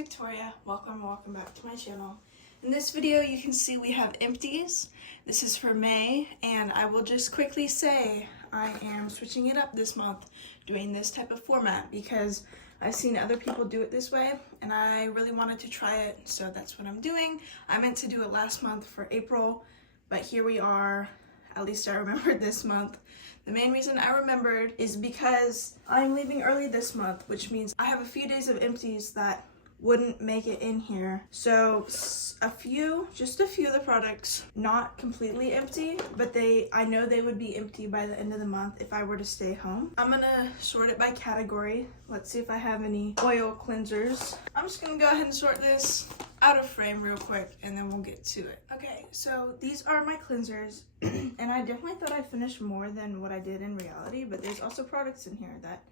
Victoria. Welcome back to my channel. In this video you can see we have empties. This is for May, and I will just quickly say I am switching it up this month, doing this type of format because I've seen other people do it this way and I really wanted to try it, so that's what I'm doing. I meant to do it last month for April, but here we are. At least I remembered this month. The main reason I remembered is because I'm leaving early this month, which means I have a few days of empties that wouldn't make it in here. So just a few of the products, not completely empty, but I know they would be empty by the end of the month if I were to stay home. I'm gonna sort it by category. Let's see if I have any oil cleansers. I'm just gonna go ahead and sort this out of frame real quick and then we'll get to it. Okay, so these are my cleansers and I definitely thought I finished more than what I did in reality, but there's also products in here that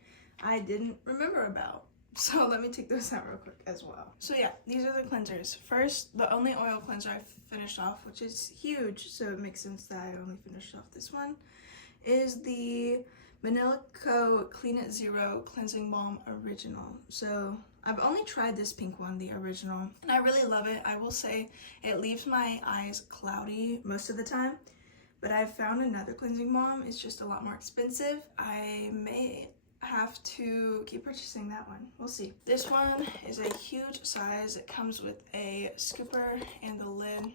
I didn't remember about. So let me take those out real quick as well. So yeah, these are the cleansers. First, the only oil cleanser I finished off, which is huge, so it makes sense that I only finished off this one, is the Vanilla Co. Clean It Zero Cleansing Balm Original. So I've only tried this pink one, the original, and I really love it. I will say it leaves my eyes cloudy most of the time, but I've found another cleansing balm. It's just a lot more expensive. I may have to keep purchasing that one. We'll see. This one is a huge size. It comes with a scooper and the lid,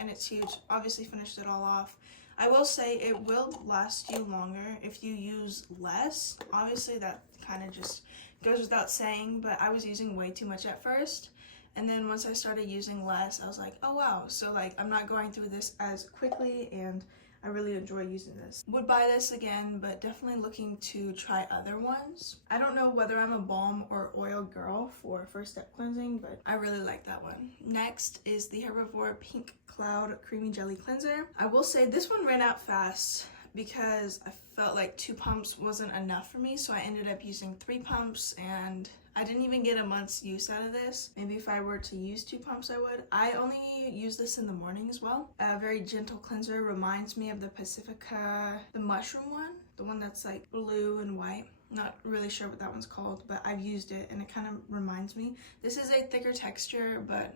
and it's huge. Obviously finished it all off. I will say it will last you longer if you use less. Obviously that kind of just goes without saying, but I was using way too much at first, and then once I started using less, I was like, oh wow, so like I'm not going through this as quickly, and I really enjoy using this. Would buy this again, but definitely looking to try other ones. I don't know whether I'm a balm or oil girl for first step cleansing, but I really like that one. Next is the Herbivore Pink Cloud Creamy Jelly Cleanser. I will say this one ran out fast because I felt like 2 pumps wasn't enough for me, so I ended up using 3 pumps, and I didn't even get a month's use out of this. Maybe if I were to use 2 pumps I would. I only use this in the morning as well. A very gentle cleanser, reminds me of the Pacifica, the mushroom one, the one that's like blue and white. Not really sure what that one's called, but I've used it and it kind of reminds me. This is a thicker texture, but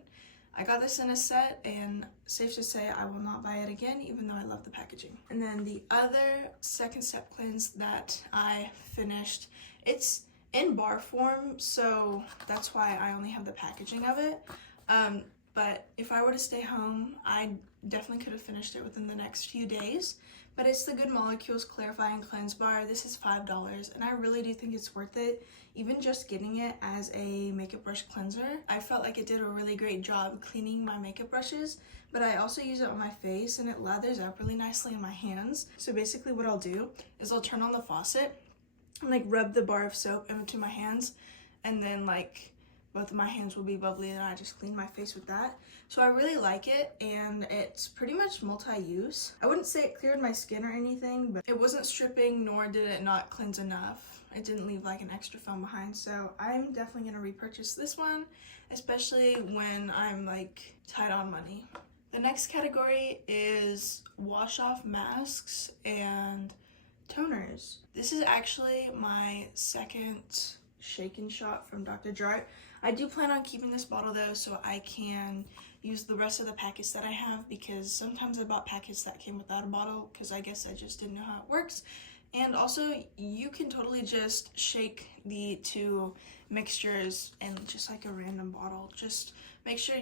I got this in a set, and safe to say I will not buy it again, even though I love the packaging. And then the other second step cleanse that I finished, it's in bar form, so that's why I only have the packaging of it. But if I were to stay home, I definitely could have finished it within the next few days. But it's the Good Molecules Clarifying Cleanse Bar. This is $5, and I really do think it's worth it. Even just getting it as a makeup brush cleanser, I felt like it did a really great job cleaning my makeup brushes, but I also use it on my face and it lathers up really nicely in my hands. So basically what I'll do is I'll turn on the faucet and like rub the bar of soap into my hands, and then like both of my hands will be bubbly and I just clean my face with that. So I really like it, and it's pretty much multi-use. I wouldn't say it cleared my skin or anything, but it wasn't stripping, nor did it not cleanse enough. It didn't leave like an extra film behind, so I'm definitely gonna repurchase this one, especially when I'm like tight on money. The next category is wash off masks and toners. This is actually my second shake and shot from Dr. Jart. I do plan on keeping this bottle though, so I can use the rest of the packets that I have, because sometimes I bought packets that came without a bottle because I guess I just didn't know how it works. And also you can totally just shake the 2 mixtures in just like a random bottle. Just make sure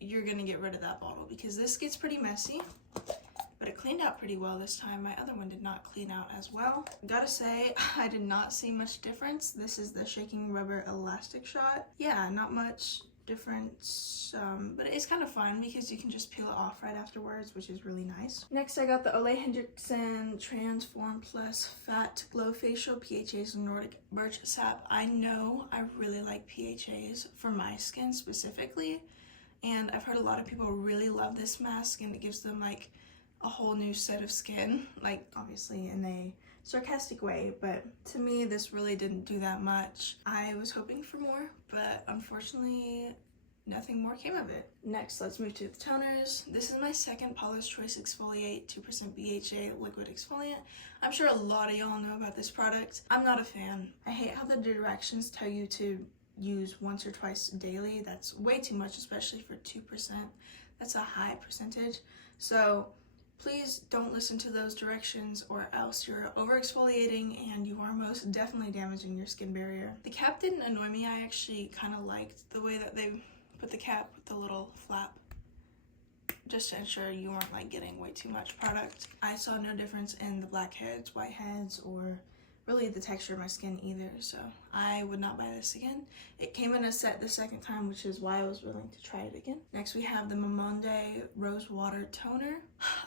you're gonna get rid of that bottle, because this gets pretty messy. But it cleaned out pretty well this time. My other one did not clean out as well. Gotta say, I did not see much difference. This is the Shaking Rubber Elastic Shot. Yeah, not much difference, but it's kind of fun because you can just peel it off right afterwards, which is really nice. Next, I got the Ole Henriksen Transform Plus Fat Glow Facial PHA's Nordic Birch Sap. I know I really like PHAs for my skin specifically, and I've heard a lot of people really love this mask, and it gives them like a whole new set of skin, like obviously in a sarcastic way, but to me this really didn't do that much. I was hoping for more, but unfortunately nothing more came of it. Next, let's move to the toners. This is my second Paula's Choice Exfoliate 2% BHA liquid exfoliant. I'm sure a lot of y'all know about this product. I'm not a fan. I hate how the directions tell you to use once or twice daily. That's way too much, especially for 2%. That's a high percentage. So please don't listen to those directions, or else you're over exfoliating and you are most definitely damaging your skin barrier. The cap didn't annoy me. I actually kind of liked the way that they put the cap with the little flap, just to ensure you weren't like getting way too much product. I saw no difference in the blackheads, whiteheads, or really the texture of my skin either, so I would not buy this again. It came in a set the second time, which is why I was willing to try it again. Next we have the Mamonde Rose Water Toner.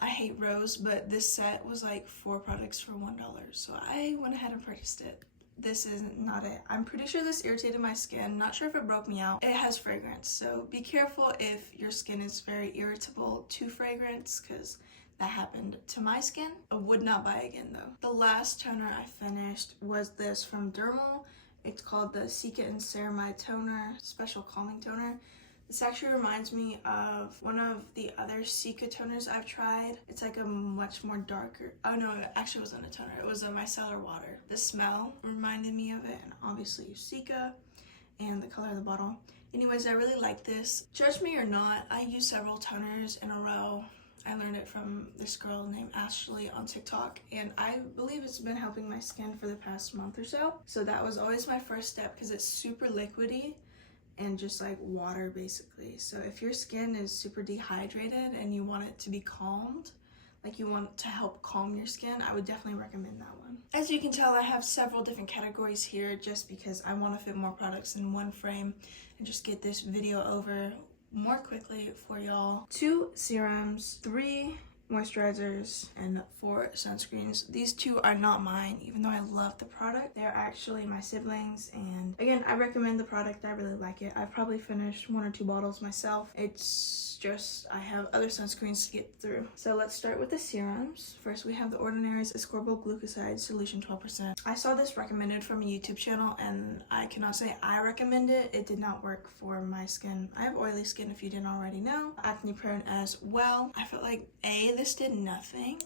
I hate rose, but this set was like 4 products for $1, so I went ahead and purchased it. This is not it. I'm pretty sure this irritated my skin. Not sure if it broke me out. It has fragrance, so be careful if your skin is very irritable to fragrance, because that happened to my skin. I would not buy again though. The last toner I finished was this from Dermal. It's called the Cica and Ceramide Toner, Special Calming Toner. This actually reminds me of one of the other Cica toners I've tried. It's like a much more darker, oh no, it actually wasn't a toner, it was a micellar water. The smell reminded me of it, and obviously Cica, and the color of the bottle. Anyways, I really like this. Judge me or not, I use several toners in a row. I learned it from this girl named Ashley on TikTok, and I believe it's been helping my skin for the past month or so. So that was always my first step, because it's super liquidy and just like water basically. So if your skin is super dehydrated and you want it to be calmed, like you want to help calm your skin, I would definitely recommend that one. As you can tell, I have several different categories here just because I want to fit more products in one frame and just get this video over more quickly for y'all. 2 serums, 3 moisturizers, and 4 sunscreens. These 2 are not mine, even though I love the product. They're actually my siblings, and again, I recommend the product. I really like it. I've probably finished 1 or 2 bottles myself. It's just, I have other sunscreens to get through. So let's start with the serums. First, we have the Ordinary's Ascorbyl Glucoside Solution 12%. I saw this recommended from a YouTube channel, and I cannot say I recommend it. It did not work for my skin. I have oily skin, if you didn't already know. Acne prone as well. I felt like A, this did nothing,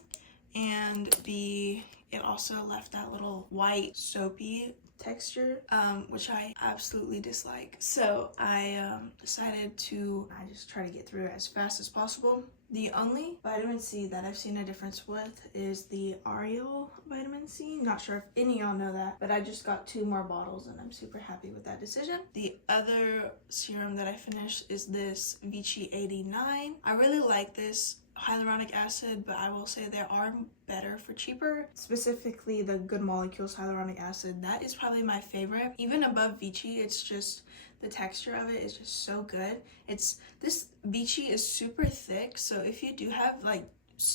and B, it also left that little white soapy texture, which I absolutely dislike. So I decided to just try to get through it as fast as possible. The only vitamin C that I've seen a difference with is the Ariel vitamin C. Not sure if any of y'all know that, but I just got 2 more bottles and I'm super happy with that decision. The other serum that I finished is this Vichy 89. I really like this hyaluronic acid, but I will say there are better for cheaper, specifically the Good Molecules hyaluronic acid. That is probably my favorite, even above Vichy. It's just the texture of it is just so good. This Vichy is super thick, so if you do have like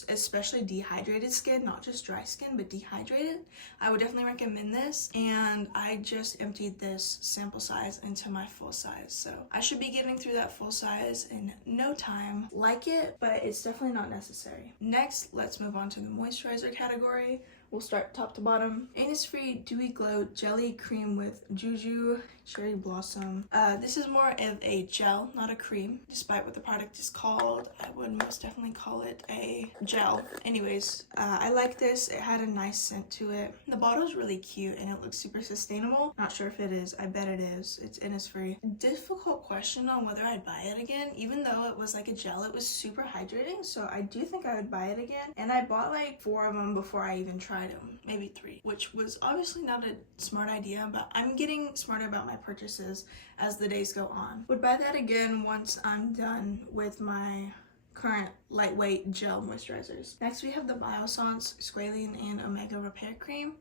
especially dehydrated skin, not just dry skin but dehydrated, I would definitely recommend this. And I just emptied this sample size into my full size, so I should be getting through that full size in no time. Like it, but it's definitely not necessary. Next, let's move on to the moisturizer category. We'll start top to bottom. Innisfree Dewy Glow Jelly Cream with Juju Cherry Blossom. This is more of a gel, not a cream. Despite what the product is called, I would most definitely call it a gel. Anyways, I like this. It had a nice scent to it. The bottle is really cute and it looks super sustainable. Not sure if it is. I bet it is. It's Innisfree. Difficult question on whether I'd buy it again. Even though it was like a gel, it was super hydrating, so I do think I would buy it again. And I bought like 4 of them before I even tried them, maybe 3, which was obviously not a smart idea, but I'm getting smarter about my purchases as the days go on. Would buy that again once I'm done with my current lightweight gel moisturizers. Next, we have the Biossance Squalene and Omega Repair Cream.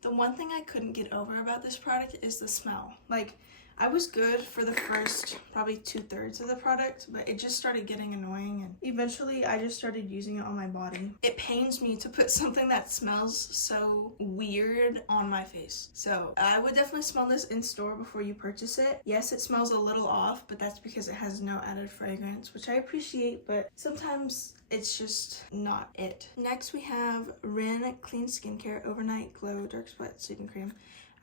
The one thing I couldn't get over about this product is the smell. Like, I was good for the first probably 2/3 of the product, but it just started getting annoying, and eventually I just started using it on my body. It pains me to put something that smells so weird on my face. So I would definitely smell this in store before you purchase it. Yes, it smells a little off, but that's because it has no added fragrance, which I appreciate, but sometimes it's just not it. Next, we have Ren Clean Skincare Overnight Glow Dark Spot Sleeping Cream.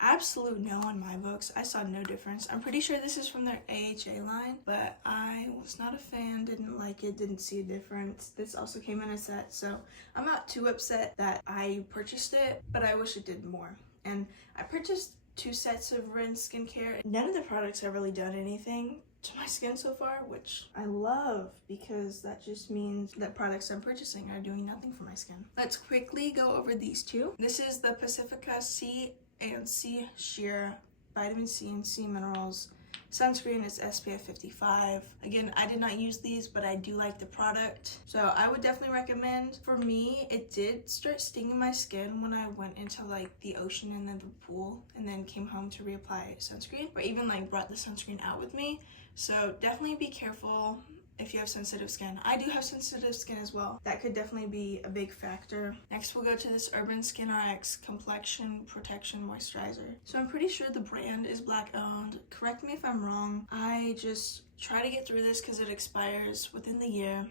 Absolute no on my books. I saw no difference. I'm pretty sure this is from their AHA line, but I was not a fan, didn't like it, didn't see a difference. This also came in a set, so I'm not too upset that I purchased it, but I wish it did more. And I purchased 2 sets of Rinse skincare. None of the products have really done anything to my skin so far, which I love because that just means that products I'm purchasing are doing nothing for my skin. Let's quickly go over these two. This is the Pacifica C and C Sheer Vitamin C and C Minerals sunscreen. Is SPF 55. Again, I did not use these, but I do like the product, so I would definitely recommend. For me, it did start stinging my skin when I went into like the ocean and then the pool and then came home to reapply sunscreen, or even like brought the sunscreen out with me. So definitely be careful if you have sensitive skin. I do have sensitive skin as well. That could definitely be a big factor. Next, we'll go to this Urban Skin RX Complexion Protection Moisturizer. So I'm pretty sure the brand is Black owned. Correct me if I'm wrong. I just try to get through this because it expires within the year.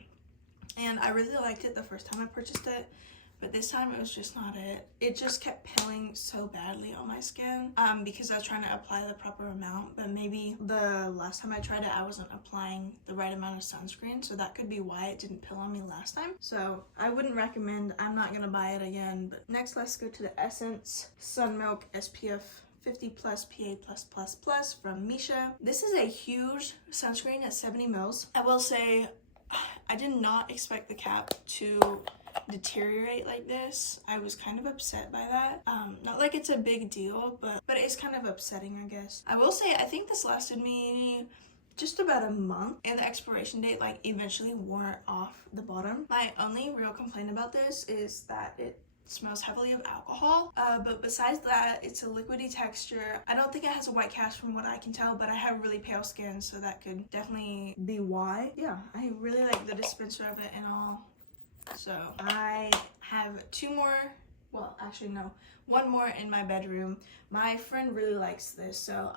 And I really liked it the first time I purchased it, but this time it was just not it. It just kept peeling so badly on my skin because I was trying to apply the proper amount, but maybe the last time I tried it, I wasn't applying the right amount of sunscreen, so that could be why it didn't peel on me last time. So I wouldn't recommend. I'm not gonna buy it again. But next, let's go to the Essence Sun Milk SPF 50 plus PA+++ from Misha. This is a huge sunscreen at 70 mils. I will say, I did not expect the cap to deteriorate like this. I was kind of upset by that. Not like it's a big deal, but it's kind of upsetting, I guess. I will say, I think this lasted me just about a month, and the expiration date like eventually wore off the bottom. My only real complaint about this is that it smells heavily of alcohol, but besides that, it's a liquidy texture. I don't think it has a white cast from what I can tell, but I have really pale skin, so that could definitely be why. Yeah, I really like the dispenser of it and all. So I have 2 more, well actually no, 1 more in my bedroom. My friend really likes this, so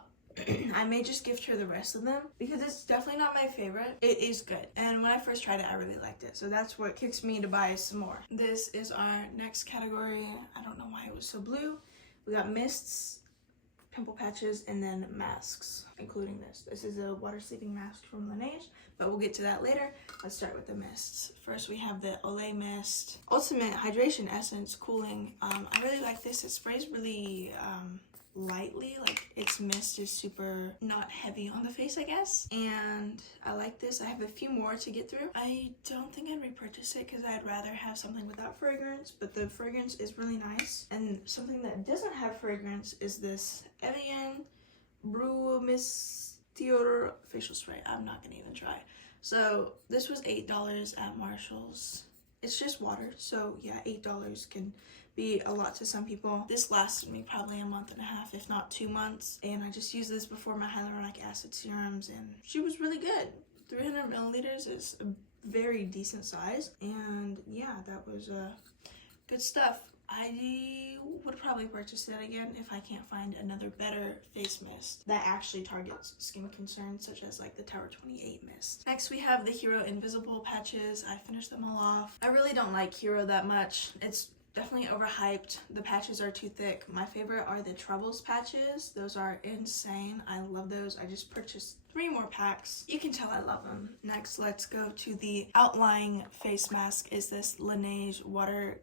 I may just gift her the rest of them because it's definitely not my favorite. It is good, and when I first tried it, I really liked it, so that's what kicks me to buy some more. This is our next category. I don't know why it was so blue. We got mists, pimple patches, and then masks, including this. This is a water sleeping mask from Laneige, but we'll get to that later. Let's start with the mists. First, we have the Olay Mist Ultimate Hydration Essence Cooling. I really like this. It sprays really lightly, like its mist is super not heavy on the face, I guess, and I like this. I have a few more to get through. I don't think I'd repurchase it because I'd rather have something without fragrance, but the fragrance is really nice. And something that doesn't have fragrance is this Evian Brew Mistior facial spray. I'm not gonna even try. So this was $8 at Marshall's. It's just water, so yeah, $8 can be a lot to some people. This lasted me probably a month and a half, if not 2 months, and I just used this before my hyaluronic acid serums, and she was really good. 300 milliliters is a very decent size, and yeah, that was good stuff. I would probably purchase that again if I can't find another better face mist that actually targets skin concerns, such as like the Tower 28 mist. Next, we have the Hero Invisible patches. I finished them all off. I really don't like Hero that much. It's definitely overhyped. The patches are too thick. My favorite are the Troubles patches. Those are insane. I love those. I just purchased 3 more packs. You can tell I love them. Next, let's go to the Outlying face mask. Is this Laneige water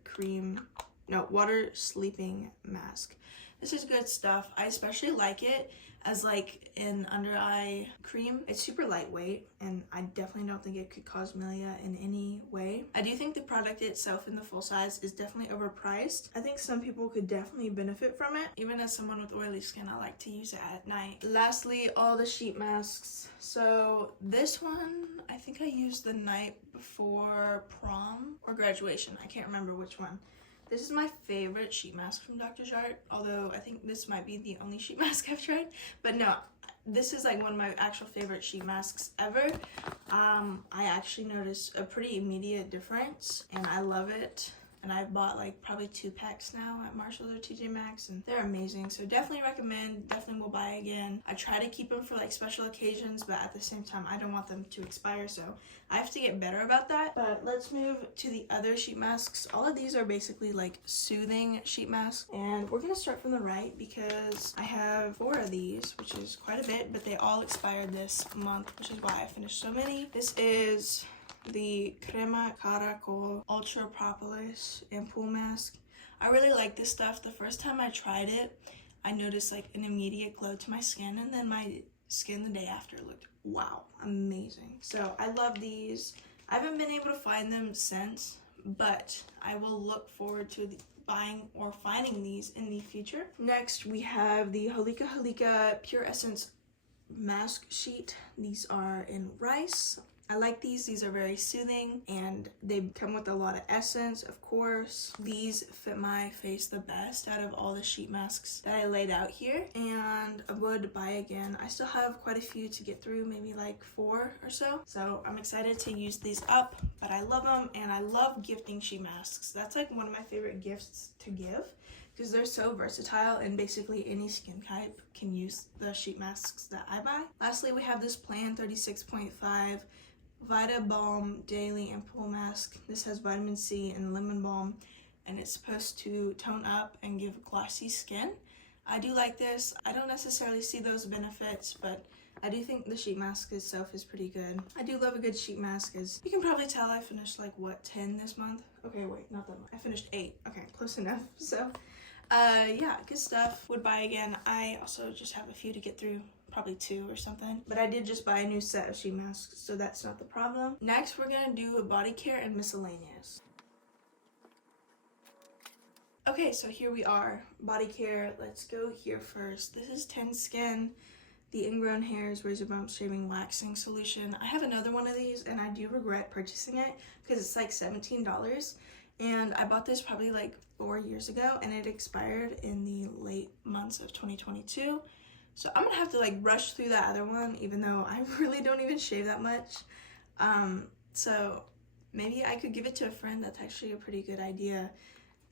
sleeping mask. This is good stuff. I especially like it as like an under eye cream. It's super lightweight, and I definitely don't think it could cause milia in any way. I do think the product itself in the full size is definitely overpriced. I think some people could definitely benefit from it. Even as someone with oily skin, I like to use it at night. Lastly, all the sheet masks. So this one, I think I used the night before prom or graduation. I can't remember which one. This is my favorite sheet mask from Dr. Jart, although I think this might be the only sheet mask I've tried. But no, this is like one of my actual favorite sheet masks ever. I actually noticed a pretty immediate difference, and I love it. And I've bought like probably 2 packs now at Marshall's or TJ Maxx, and they're amazing. So definitely recommend, definitely will buy again. I try to keep them for like special occasions, but at the same time, I don't want them to expire, so I have to get better about that. But let's move to the other sheet masks. All of these are basically like soothing sheet masks, and we're gonna start from the right because I have 4 of these, which is quite a bit, but they all expired this month, which is why I finished so many. This is the Crema Caracol Ultra Propolis Ampoule Mask. I really like this stuff. The first time I tried it, I noticed like an immediate glow to my skin, and then my skin the day after looked, wow, amazing. So I love these. I haven't been able to find them since, but I will look forward to buying or finding these in the future. Next, we have the Holika Pure Essence mask sheet. These are in rice. I like these. These are very soothing, and they come with a lot of essence, of course. These fit my face the best out of all the sheet masks that I laid out here, and I would buy again. I still have quite a few to get through, maybe like 4 or so. So I'm excited to use these up, but I love them, and I love gifting sheet masks. That's like one of my favorite gifts to give, because they're so versatile and basically any skin type can use the sheet masks that I buy. Lastly, we have this Plan 36.5 Vita Balm Daily Ampoule Mask. This has vitamin C and lemon balm, and it's supposed to tone up and give glossy skin. I do like this. I don't necessarily see those benefits, but I do think the sheet mask itself is pretty good. I do love a good sheet mask. As you can probably tell, I finished like, what, 10 this month? Okay, wait, not that much. I finished 8. Okay, close enough. So, yeah, good stuff. Would buy again. I also just have a few to get through. Probably 2 or something, but I did just buy a new set of sheet masks, so that's not the problem. Next, we're gonna do a body care and miscellaneous. Okay, so here we are, body care. Let's go here first. This is Ten Skin, the Ingrown Hairs Razor Bump Shaving Waxing Solution. I have another one of these, and I do regret purchasing it because it's like $17, and I bought this probably like 4 years ago, and it expired in the late months of 2022. So I'm gonna have to like rush through that other one, even though I really don't even shave that much. So maybe I could give it to a friend. That's actually a pretty good idea.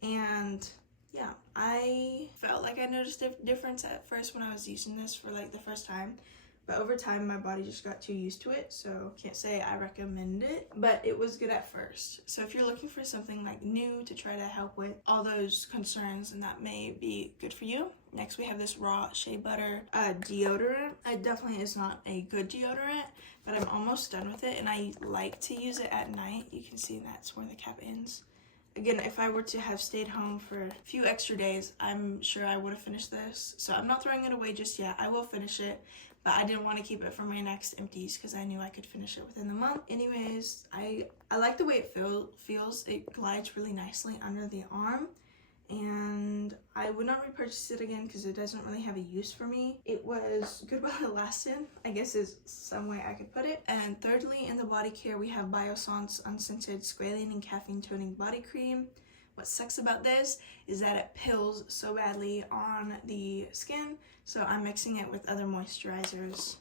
And yeah, I felt like I noticed a difference at first when I was using this for like the first time. But over time, my body just got too used to it, so can't say I recommend it, but it was good at first. So if you're looking for something like new to try to help with all those concerns, then that may be good for you. Next, we have this raw shea butter deodorant. It definitely is not a good deodorant, but I'm almost done with it, and I like to use it at night. You can see that's where the cap ends. Again, if I were to have stayed home for a few extra days, I'm sure I would have finished this. So I'm not throwing it away just yet. I will finish it, but I didn't want to keep it for my next empties because I knew I could finish it within the month. Anyways, I like the way it feels. It glides really nicely under the arm, and I would not repurchase it again because it doesn't really have a use for me. It was good while it lasted, I guess is some way I could put it. And thirdly, in the body care, we have Biossance Unscented Squalene and Caffeine Toning Body Cream. What sucks about this is that it pills so badly on the skin, so I'm mixing it with other moisturizers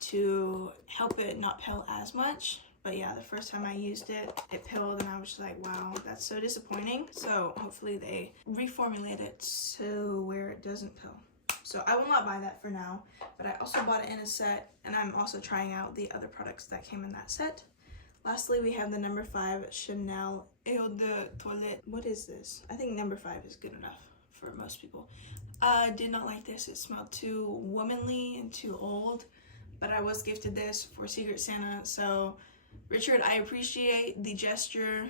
to help it not pill as much. But yeah, the first time I used it, it pilled, and I was just like, wow, that's so disappointing. So hopefully they reformulate it so where it doesn't pill. So I will not buy that for now, but I also bought it in a set, and I'm also trying out the other products that came in that set. Lastly, we have the number 5 Chanel Eau de Toilette. What is this? I think number 5 is good enough for most people. I did not like this. It smelled too womanly and too old, but I was gifted this for Secret Santa, so Richard, I appreciate the gesture.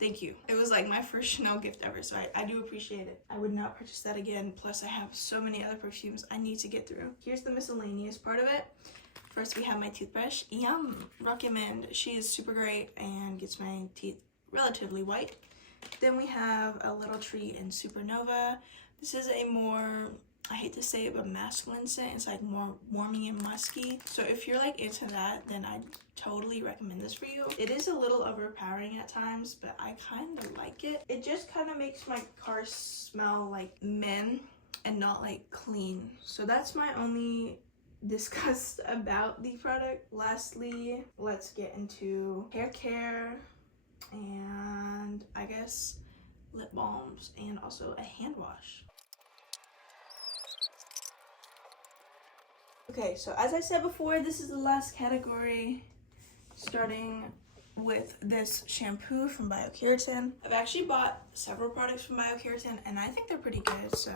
Thank you. It was like my first Chanel gift ever, so I do appreciate it. I would not purchase that again. Plus, I have so many other perfumes I need to get through. Here's the miscellaneous part of it. First, we have my toothbrush. Yum! Recommend. She is super great and gets my teeth relatively white. Then we have a little treat in Supernova. This is a more, I hate to say it, but masculine scent. It's like more warming and musky. So if you're like into that, then I totally recommend this for you. It is a little overpowering at times, but I kind of like it. It just kind of makes my car smell like men and not like clean. So that's my only discussed about the product. Lastly, let's get into hair care and I guess lip balms and also a hand wash. Okay, so as I said before, this is the last category, starting with this shampoo from Biokeratin. I've actually bought several products from Biokeratin, and I think they're pretty good, so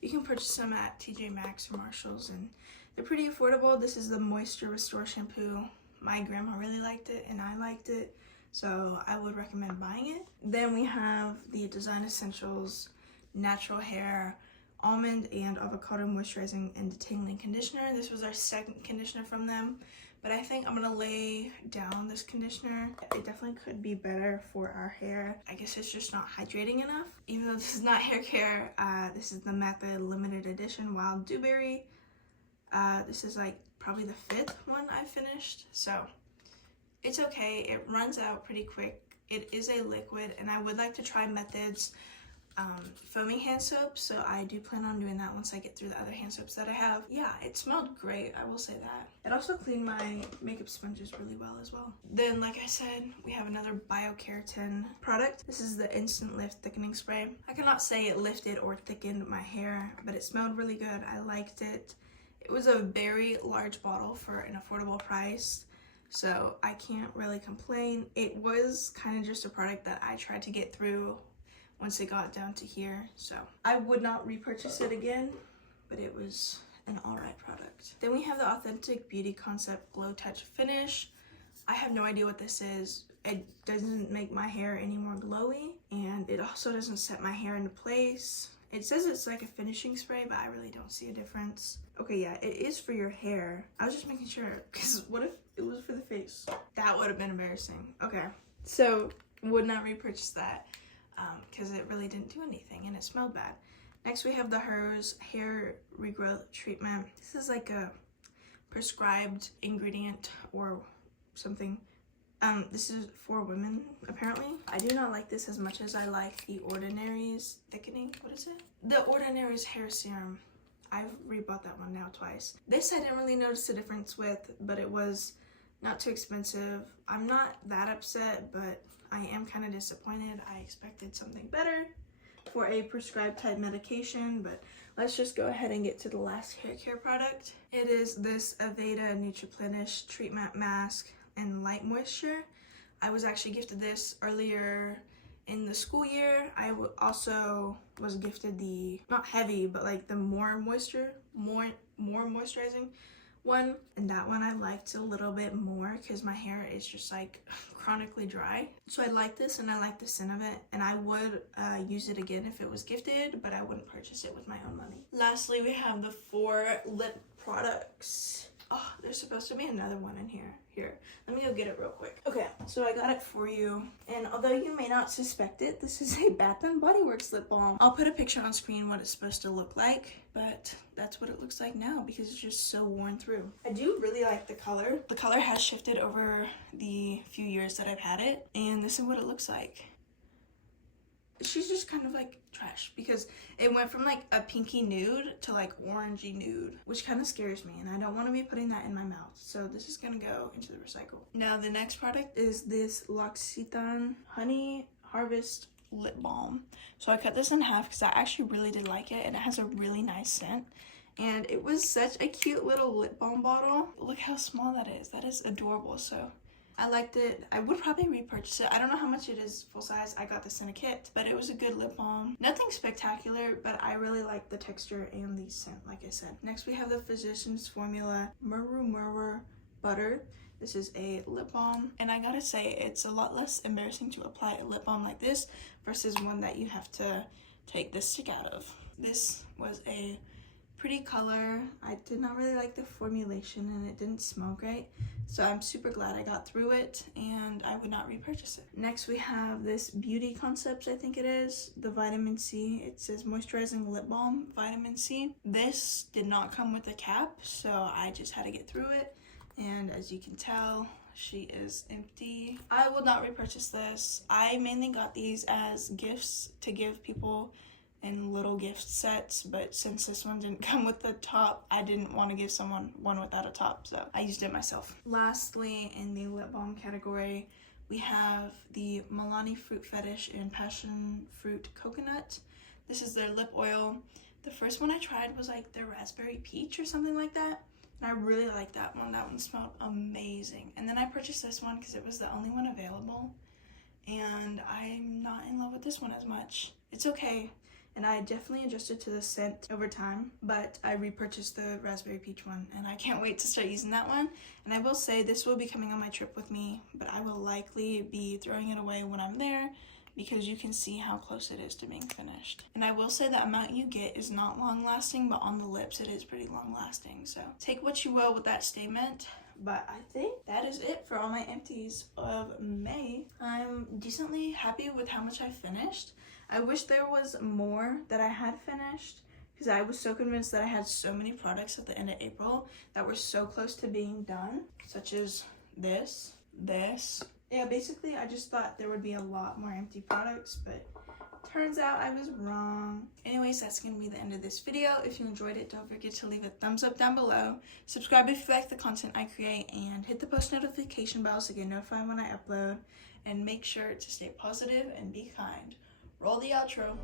you can purchase them at TJ Maxx or Marshalls, and they're pretty affordable. This is the Moisture Restore shampoo. My grandma really liked it, and I liked it, so I would recommend buying it. Then we have the Design Essentials Natural Hair almond and avocado moisturizing and detangling conditioner. This was our second conditioner from them, but I think I'm gonna lay down this conditioner. It definitely could be better for our hair. I guess it's just not hydrating enough. Even though this is not hair care, this is the Method limited edition Wild Dewberry. This is like probably the 5th one I finished, so it's okay. It runs out pretty quick. It is a liquid, and I would like to try Method's foaming hand soap, so I do plan on doing that once I get through the other hand soaps that I have. Yeah, it smelled great, I will say that. It also cleaned my makeup sponges really well as well. Then, like I said, we have another biokeratin product. This is the Instant Lift Thickening Spray. I cannot say it lifted or thickened my hair, but it smelled really good. I liked it. It was a very large bottle for an affordable price, so I can't really complain. It was kind of just a product that I tried to get through once it got down to here, so I would not repurchase it again, but it was an alright product. Then we have the Authentic Beauty Concept Glow Touch Finish. I have no idea what this is. It doesn't make my hair any more glowy, and it also doesn't set my hair into place. It says it's like a finishing spray, but I really don't see a difference. Okay, yeah, it is for your hair. I was just making sure, because what if it was for the face? That would have been embarrassing. Okay, so would not repurchase that because it really didn't do anything and it smelled bad. Next, we have the Hers Hair Regrowth Treatment. This is like a prescribed ingredient or something. This is for women, apparently. I do not like this as much as I like the Ordinary's thickening. What is it? The Ordinary's hair serum. I've rebought that one now twice. This I didn't really notice a difference with, but it was not too expensive. I'm not that upset, but I am kind of disappointed. I expected something better for a prescribed type medication, but let's just go ahead and get to the last hair care product. It is this Aveda Nutriplenish Treatment Mask and Light Moisture. I was actually gifted this earlier in the school year. I also was gifted the, not heavy, but like the more moisturizing one, and that one I liked a little bit more because my hair is just like chronically dry. So I like this and I like the scent of it, and I would use it again if it was gifted, but I wouldn't purchase it with my own money. Lastly, we have the 4 lip products. Oh, there's supposed to be another one in here. Here, let me go get it real quick. Okay, so I got it for you. And although you may not suspect it, this is a Bath & Body Works lip balm. I'll put a picture on screen what it's supposed to look like, but that's what it looks like now because it's just so worn through. I do really like the color. The color has shifted over the few years that I've had it, and this is what it looks like. She's just kind of like trash because it went from like a pinky nude to like orangey nude, which kind of scares me, and I don't want to be putting that in my mouth, so this is gonna go into the recycle. Now the next product is this L'Occitane Honey Harvest lip balm. So I cut this in half because I actually really did like it, and it has a really nice scent, and it was such a cute little lip balm bottle. Look how small that is. That is adorable. So I liked it. I would probably repurchase it. I don't know how much it is full size. I got this in a kit, but it was a good lip balm. Nothing spectacular, but I really like the texture and the scent, like I said. Next, we have the Physicians Formula Muru Butter. This is a lip balm, and I gotta say, it's a lot less embarrassing to apply a lip balm like this versus one that you have to take the stick out of. This was a pretty color. I did not really like the formulation, and it didn't smell great, so I'm super glad I got through it, and I would not repurchase it. Next, we have this Beauty Concepts, I think it is, the Vitamin C. It says moisturizing lip balm, vitamin C. This did not come with a cap, so I just had to get through it, and as you can tell, she is empty. I will not repurchase this. I mainly got these as gifts to give people in little gift sets, but since this one didn't come with the top, I didn't want to give someone one without a top, so I used it myself. Lastly, in the lip balm category, we have the Milani Fruit Fetish and Passion Fruit Coconut. This is their lip oil. The first one I tried was like the Raspberry Peach or something like that, and I really liked that one. That one smelled amazing. And then I purchased this one because it was the only one available, and I'm not in love with this one as much. It's okay, and I definitely adjusted to the scent over time, but I repurchased the Raspberry Peach one, and I can't wait to start using that one. And I will say this will be coming on my trip with me, but I will likely be throwing it away when I'm there because you can see how close it is to being finished. And I will say the amount you get is not long lasting, but on the lips it is pretty long lasting. So take what you will with that statement. But I think that is it for all my empties of May. I'm decently happy with how much I finished. I wish there was more that I had finished, because I was so convinced that I had so many products at the end of April that were so close to being done, such as this. Yeah, basically I just thought there would be a lot more empty products, but turns out I was wrong. Anyways, that's gonna be the end of this video. If you enjoyed it, don't forget to leave a thumbs up down below. Subscribe if you like the content I create, and hit the post notification bell to get notified when I upload. And make sure to stay positive and be kind. Roll the outro.